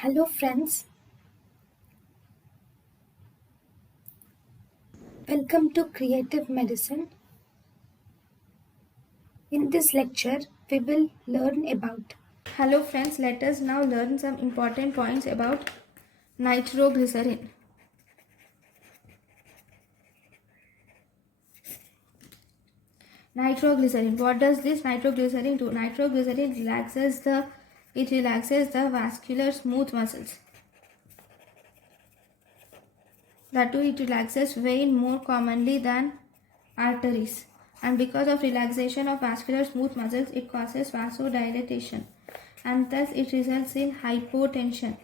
Hello friends, welcome to Creative Medicine. In this lecture, we will learn about. Hello friends, let us now learn some important points about nitroglycerin. Nitroglycerin. What does this nitroglycerin do? Nitroglycerin relaxes the vascular smooth muscles. That too, it relaxes vein more commonly than arteries. And because of relaxation of vascular smooth muscles, it causes vasodilatation. And thus it results in hypotension.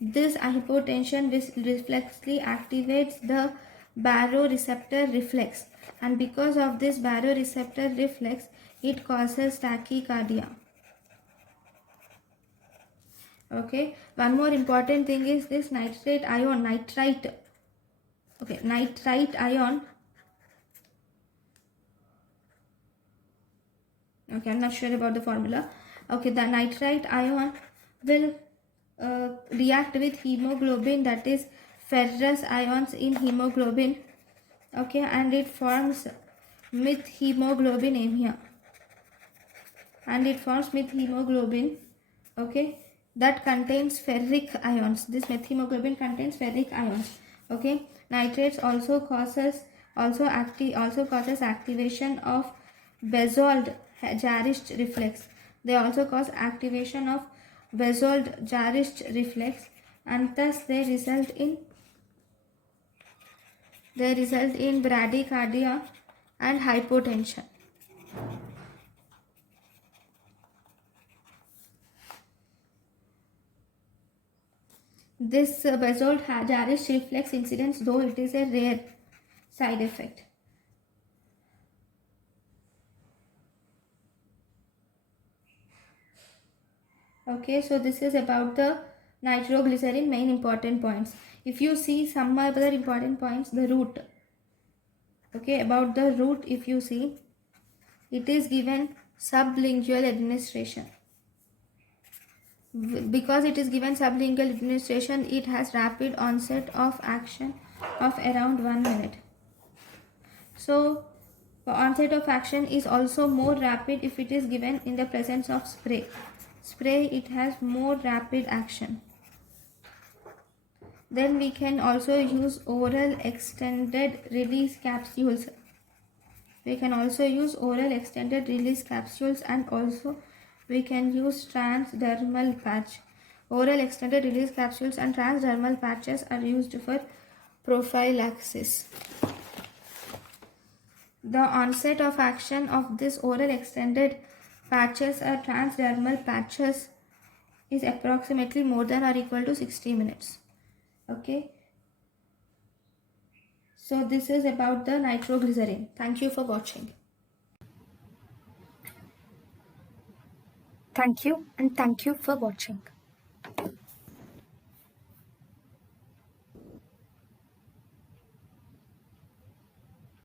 This hypotension reflexly activates the baroreceptor reflex, and because of this baroreceptor reflex, it causes tachycardia. Okay, one more important thing is this nitrite ion. Okay, I'm not sure about the formula. Okay, the nitrite ion will react with hemoglobin, that is ferrous ions in hemoglobin. Okay, and it forms methemoglobinemia, and it forms methemoglobin, okay, that contains ferric ions. This methemoglobin contains ferric ions. Okay, nitrates also causes activation of Bezold-Jarisch reflex. They also cause activation of Bezold-Jarisch reflex, and thus they result in bradycardia and hypotension. This Bezold-Jarisch reflex incidence, though it is a rare side effect. Okay, so this is about the nitroglycerin main important points. If you see some other important points, the route. Okay, about the route, if you see, it is given sublingual administration. Because it is given sublingual administration, it has rapid onset of action of around 1 minute. So the onset of action is also more rapid if it is given in the presence of spray. Spray, it has more rapid action. Then we can also use oral extended release capsules. And also we can use transdermal patch. Oral extended release capsules and transdermal patches are used for prophylaxis. The onset of action of this oral extended patches or transdermal patches is approximately more than or equal to 60 minutes. Okay. So this is about the nitroglycerin. Thank you for watching. Thank you and thank you for watching.